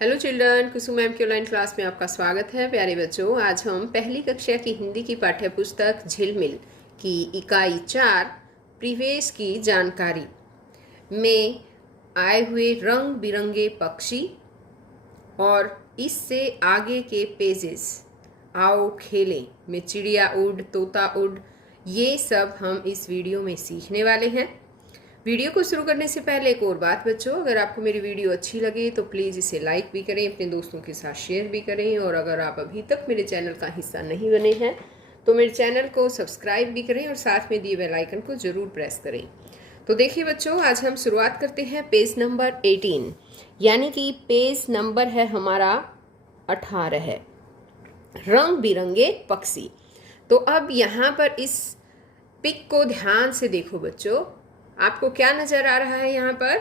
Hello children, कुसुम ma'am की online class में आपका स्वागत है। प्यारे बच्चों, आज हम पहली कक्षा की हिंदी की पाठ्य पुस्तक झिलमिल की इकाई 4 परिवेश की जानकारी में आए हुए रंग बिरंगे पक्षी और इससे आगे के पेजेस आओ खेलें में चिड़िया उड़, तोता उड़, ये सब हम इस वीडियो में सीखने वाले हैं। वीडियो को शुरू करने से पहले एक और बात बच्चों, अगर आपको मेरी वीडियो अच्छी लगे तो प्लीज़ इसे लाइक भी करें, अपने दोस्तों के साथ शेयर भी करें, और अगर आप अभी तक मेरे चैनल का हिस्सा नहीं बने हैं तो मेरे चैनल को सब्सक्राइब भी करें और साथ में दिए बेल आइकन को ज़रूर प्रेस करें। तो देखिए बच्चों, आज हम शुरुआत करते हैं पेज नंबर 18, यानी कि पेज नंबर है हमारा 18 है, रंग बिरंगे पक्षी। तो अब यहाँ पर इस पिक को ध्यान से देखो बच्चों, आपको क्या नजर आ रहा है? यहाँ पर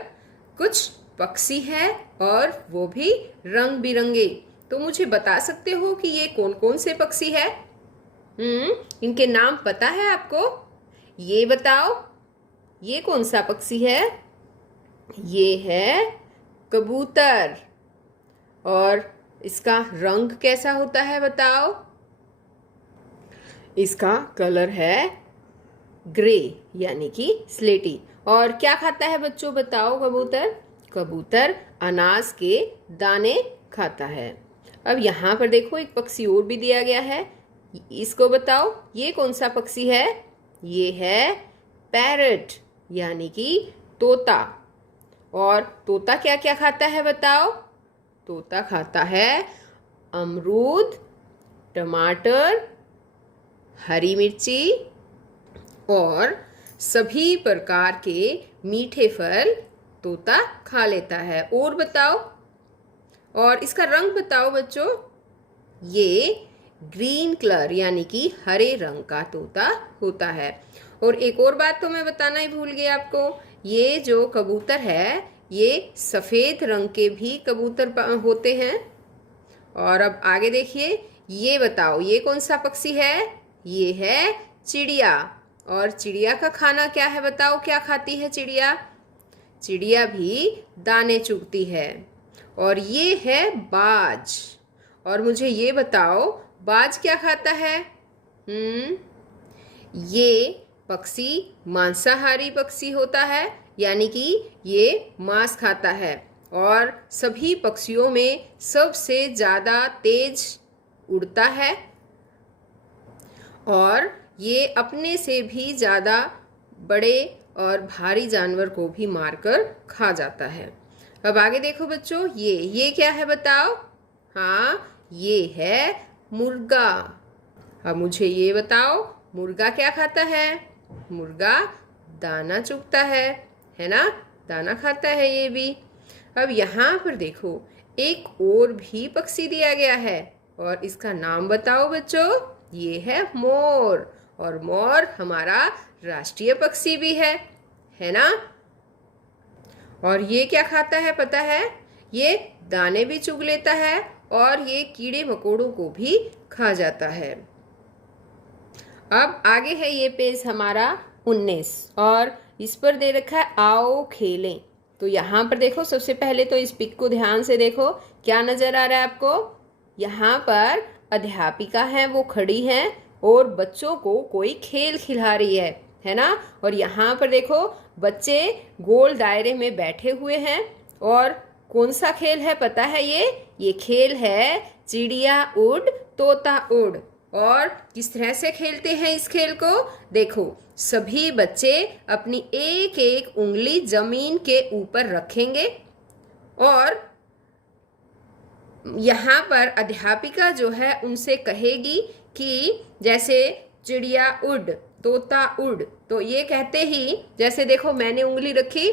कुछ पक्षी है और वो भी रंग बिरंगे। तो मुझे बता सकते हो कि ये कौन कौन से पक्षी है? इनके नाम पता है आपको? ये बताओ, ये कौन सा पक्षी है? ये है कबूतर। और इसका रंग कैसा होता है बताओ? इसका कलर है ग्रे, यानी कि स्लेटी। और क्या खाता है बच्चों बताओ कबूतर? कबूतर अनाज के दाने खाता है। अब यहाँ पर देखो, एक पक्षी और भी दिया गया है, इसको बताओ ये कौन सा पक्षी है? ये है पैरट, यानी कि तोता। और तोता क्या क्या खाता है बताओ? तोता खाता है अमरूद, टमाटर, हरी मिर्ची और सभी प्रकार के मीठे फल तोता खा लेता है। और बताओ, और इसका रंग बताओ बच्चों? ये ग्रीन कलर, यानी कि हरे रंग का तोता होता है। और एक और बात तो मैं बताना ही भूल गई आपको, ये जो कबूतर है ये सफ़ेद रंग के भी कबूतर होते हैं। और अब आगे देखिए, ये बताओ ये कौन सा पक्षी है? ये है चिड़िया। और चिड़िया का खाना क्या है बताओ? क्या खाती है चिड़िया? चिड़िया भी दाने चुगती है। और ये है बाज। और मुझे ये बताओ, बाज क्या खाता है? ये पक्षी मांसाहारी पक्षी होता है, यानी कि ये मांस खाता है। और सभी पक्षियों में सबसे ज़्यादा तेज उड़ता है और ये अपने से भी ज़्यादा बड़े और भारी जानवर को भी मारकर खा जाता है। अब आगे देखो बच्चों, ये क्या है बताओ? हाँ, ये है मुर्गा। अब मुझे ये बताओ, मुर्गा क्या खाता है? मुर्गा दाना चुगता है ना? दाना खाता है ये भी। अब यहाँ पर देखो, एक और भी पक्षी दिया गया है और इसका नाम बताओ बच्चों? ये है मोर। और मोर हमारा राष्ट्रीय पक्षी भी है ना? और ये क्या खाता है पता है? ये दाने भी चुग लेता है और ये कीड़े मकोड़ों को भी खा जाता है। अब आगे है ये पेज हमारा 19 और इस पर दे रखा है आओ खेलें। तो यहाँ पर देखो, सबसे पहले तो इस पिक को ध्यान से देखो, क्या नजर आ रहा है आपको? यहाँ पर अध्यापिका है, वो खड़ी है और बच्चों को कोई खेल खिला रही है ना? और यहाँ पर देखो, बच्चे गोल दायरे में बैठे हुए हैं। और कौन सा खेल है पता है? ये खेल है चिड़िया उड़ तोता उड़। और किस तरह से खेलते हैं इस खेल को? देखो, सभी बच्चे अपनी एक एक उंगली जमीन के ऊपर रखेंगे और यहाँ पर अध्यापिका जो है उनसे कहेगी कि जैसे चिड़िया उड़ तोता उड़, तो ये कहते ही जैसे देखो मैंने उंगली रखी,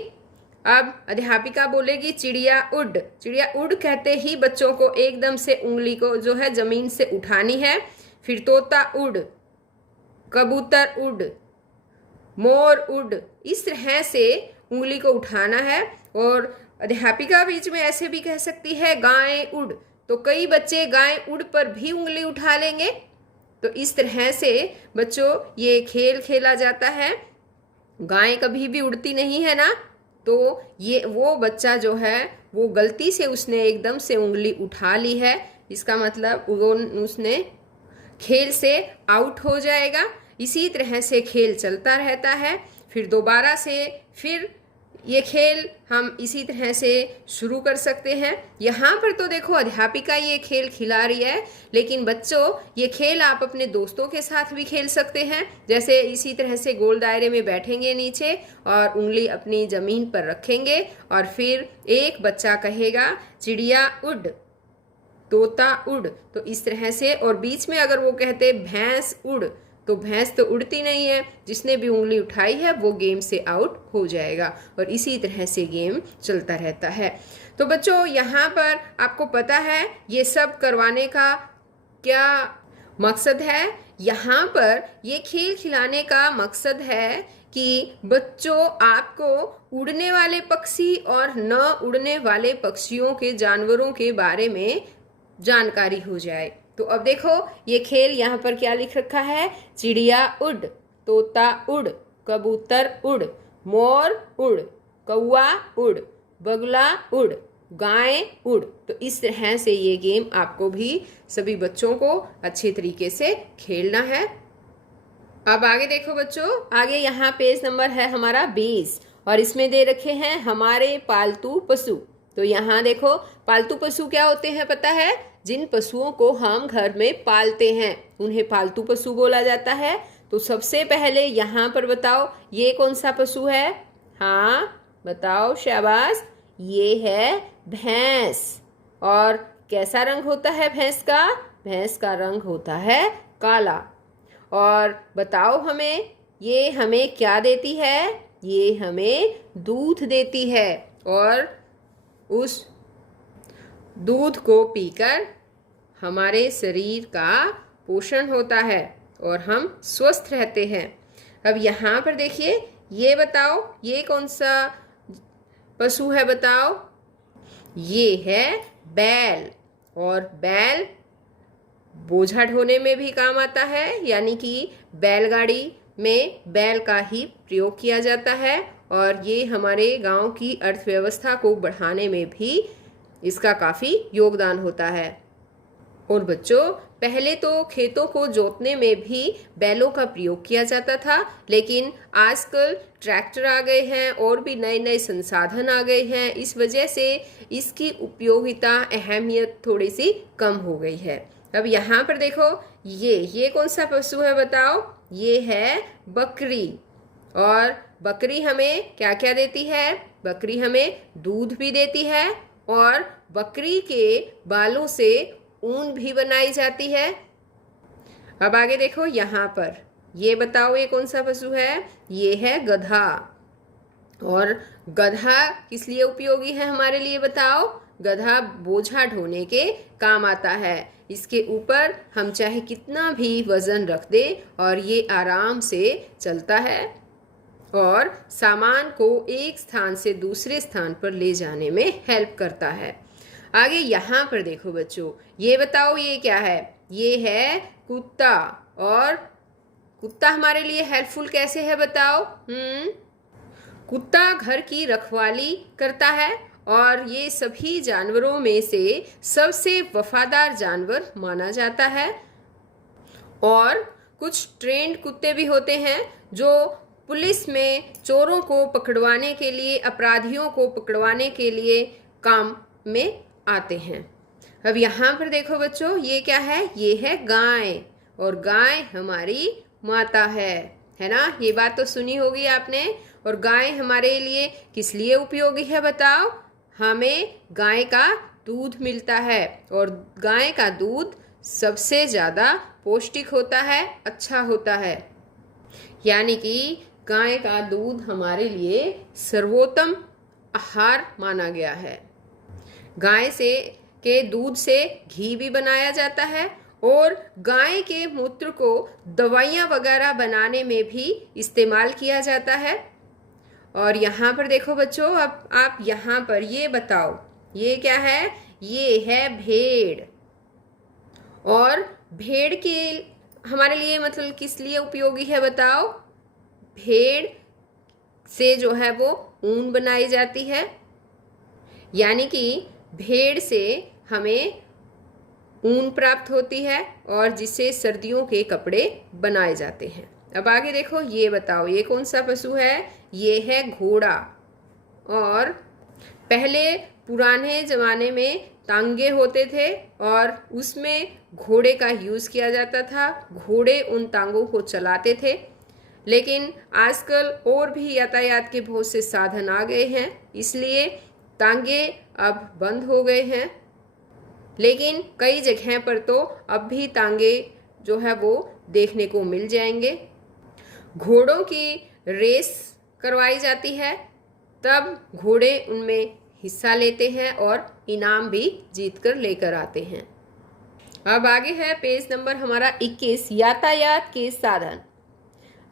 अब अध्यापिका बोलेगी चिड़िया उड़। चिड़िया उड़ कहते ही बच्चों को एकदम से उंगली को जो है जमीन से उठानी है। फिर तोता उड़, कबूतर उड़, मोर उड़, इस तरह से उंगली को उठाना है। और अध्यापिका बीच में ऐसे भी कह सकती है गाय उड़, तो कई बच्चे गाय उड़ पर भी उंगली उठा लेंगे। तो इस तरह से बच्चों ये खेल खेला जाता है। गाय कभी भी उड़ती नहीं है ना, तो ये वो बच्चा जो है वो गलती से उसने एकदम से उंगली उठा ली है, इसका मतलब वो उसने खेल से आउट हो जाएगा। इसी तरह से खेल चलता रहता है। फिर दोबारा से फिर ये खेल हम इसी तरह से शुरू कर सकते हैं। यहाँ पर तो देखो अध्यापिका ये खेल खिला रही है, लेकिन बच्चों ये खेल आप अपने दोस्तों के साथ भी खेल सकते हैं। जैसे इसी तरह से गोल दायरे में बैठेंगे नीचे और उंगली अपनी ज़मीन पर रखेंगे और फिर एक बच्चा कहेगा चिड़िया उड़, तोता उड़, तो इस तरह से। और बीच में अगर वो कहते भैंस उड़, तो भैंस तो उड़ती नहीं है, जिसने भी उंगली उठाई है वो गेम से आउट हो जाएगा। और इसी तरह से गेम चलता रहता है। तो बच्चों यहाँ पर आपको पता है ये सब करवाने का क्या मकसद है। यहाँ पर ये खेल खिलाने का मकसद है कि बच्चों आपको उड़ने वाले पक्षी और न उड़ने वाले पक्षियों के, जानवरों के बारे में जानकारी हो जाए। तो अब देखो ये खेल यहाँ पर क्या लिख रखा है, चिड़िया उड़, तोता उड़, कबूतर उड़, मोर उड़, कौवा उड़, बगुला उड़, गाय उड़। तो इस तरह से ये गेम आपको भी सभी बच्चों को अच्छे तरीके से खेलना है। अब आगे देखो बच्चों, आगे यहाँ पेज नंबर है हमारा 20 और इसमें दे रखे हैं हमारे पालतू पशु। तो यहाँ देखो पालतू पशु क्या होते हैं पता है, जिन पशुओं को हम घर में पालते हैं उन्हें पालतू पशु बोला जाता है। तो सबसे पहले यहाँ पर बताओ ये कौन सा पशु है, हाँ बताओ शाबाश, ये है भैंस। और कैसा रंग होता है भैंस का, भैंस का रंग होता है काला। और बताओ हमें ये हमें क्या देती है, ये हमें दूध देती है और उस दूध को पीकर हमारे शरीर का पोषण होता है और हम स्वस्थ रहते हैं। अब यहाँ पर देखिए ये बताओ ये कौन सा पशु है बताओ, ये है बैल। और बैल बोझा ढोने में भी काम आता है, यानी कि बैलगाड़ी में बैल का ही प्रयोग किया जाता है और ये हमारे गांव की अर्थव्यवस्था को बढ़ाने में भी इसका काफ़ी योगदान होता है। और बच्चों पहले तो खेतों को जोतने में भी बैलों का प्रयोग किया जाता था, लेकिन आजकल ट्रैक्टर आ गए हैं और भी नए नए संसाधन आ गए हैं। इस वजह से इसकी उपयोगिता, अहमियत थोड़ी सी कम हो गई है। अब यहाँ पर देखो ये कौन सा पशु है बताओ, ये है बकरी। और बकरी हमें क्या क्या देती है, बकरी हमें दूध भी देती है और बकरी के बालों से ऊन भी बनाई जाती है। अब आगे देखो यहाँ पर ये बताओ ये कौन सा पशु है, ये है गधा। और गधा किस लिए उपयोगी है हमारे लिए बताओ, गधा बोझा ढोने के काम आता है। इसके ऊपर हम चाहे कितना भी वजन रख दें और ये आराम से चलता है और सामान को एक स्थान से दूसरे स्थान पर ले जाने में हेल्प करता है। आगे यहाँ पर देखो बच्चों, ये बताओ ये क्या है, ये है कुत्ता। और कुत्ता हमारे लिए हेल्पफुल कैसे है बताओ, कुत्ता घर की रखवाली करता है और ये सभी जानवरों में से सबसे वफादार जानवर माना जाता है। और कुछ ट्रेंड कुत्ते भी होते हैं जो पुलिस में चोरों को पकड़वाने के लिए, अपराधियों को पकड़वाने के लिए काम में आते हैं। अब यहाँ पर देखो बच्चों ये क्या है, ये है गाय। और गाय हमारी माता है ना, ये बात तो सुनी होगी आपने। और गाय हमारे लिए किस लिए उपयोगी है बताओ, हमें गाय का दूध मिलता है और गाय का दूध सबसे ज़्यादा पौष्टिक होता है, अच्छा होता है। यानी कि गाय का दूध हमारे लिए सर्वोत्तम आहार माना गया है। गाय के दूध से घी भी बनाया जाता है और गाय के मूत्र को दवाइयाँ वगैरह बनाने में भी इस्तेमाल किया जाता है। और यहाँ पर देखो बच्चों, अब आप यहाँ पर ये बताओ ये क्या है, ये है भेड़। और भेड़ के हमारे लिए मतलब किस लिए उपयोगी है बताओ, भेड़ से जो है वो ऊन बनाई जाती है। यानी कि भेड़ से हमें ऊन प्राप्त होती है और जिससे सर्दियों के कपड़े बनाए जाते हैं। अब आगे देखो, ये बताओ ये कौन सा पशु है? ये है घोड़ा। और पहले पुराने ज़माने में तांगे होते थे और उसमें घोड़े का यूज़ किया जाता था। घोड़े उन तांगों को चलाते थे, लेकिन आजकल और भी यातायात के बहुत से साधन आ गए हैं, इसलिए तांगे अब बंद हो गए हैं। लेकिन कई जगह पर तो अब भी तांगे जो है वो देखने को मिल जाएंगे। घोड़ों की रेस करवाई जाती है, तब घोड़े उनमें हिस्सा लेते हैं और इनाम भी जीत कर लेकर आते हैं। अब आगे है पेज नंबर हमारा 21, यातायात के साधन।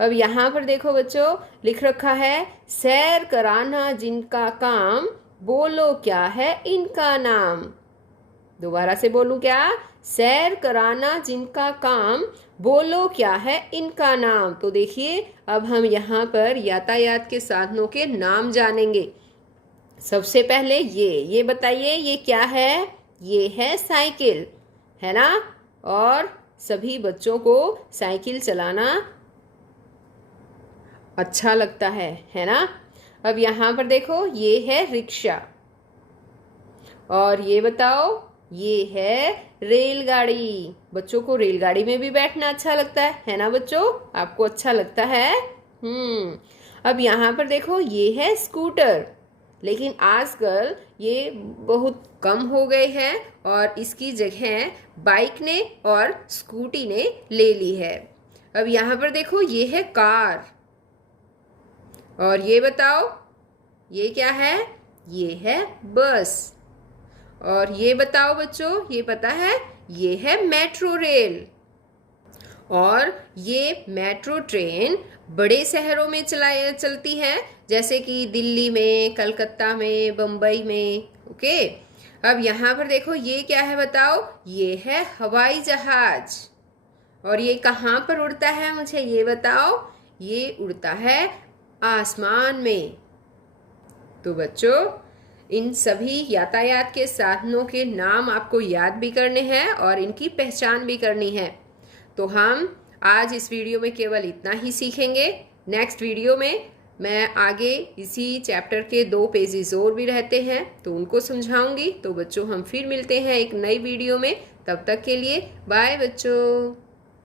अब यहाँ पर देखो बच्चों, लिख रखा है सैर कराना जिनका काम, बोलो क्या है इनका नाम। दोबारा से बोलूं क्या? सैर कराना जिनका काम, बोलो क्या है इनका नाम। तो देखिए, अब हम यहाँ पर यातायात के साधनों के नाम जानेंगे। सबसे पहले ये बताइए ये क्या है? ये है साइकिल, है ना? और सभी बच्चों को साइकिल चलाना अच्छा लगता है ना? अब यहाँ पर देखो, ये है रिक्शा। और ये बताओ, ये है रेलगाड़ी। बच्चों को रेलगाड़ी में भी बैठना अच्छा लगता है ना बच्चों? आपको अच्छा लगता है? अब यहाँ पर देखो, ये है स्कूटर, लेकिन आजकल ये बहुत कम हो गए हैं और इसकी जगह बाइक ने और स्कूटी ने ले ली है। अब यहाँ पर देखो, ये है कार। और ये बताओ, ये क्या है? ये है बस। और ये बताओ बच्चों, ये पता है? ये है मेट्रो रेल। और ये मेट्रो ट्रेन बड़े शहरों में चलती है, जैसे कि दिल्ली में, कलकत्ता में, बम्बई में। ओके, अब यहाँ पर देखो, ये क्या है बताओ? ये है हवाई जहाज। और ये कहाँ पर उड़ता है, मुझे ये बताओ? ये उड़ता है आसमान में। तो बच्चों, इन सभी यातायात के साधनों के नाम आपको याद भी करने हैं और इनकी पहचान भी करनी है। तो हम आज इस वीडियो में केवल इतना ही सीखेंगे। नेक्स्ट वीडियो में मैं आगे इसी चैप्टर के 2 पेजेस और भी रहते हैं तो उनको समझाऊंगी। तो बच्चों, हम फिर मिलते हैं एक नई वीडियो में। तब तक के लिए बाय बच्चों।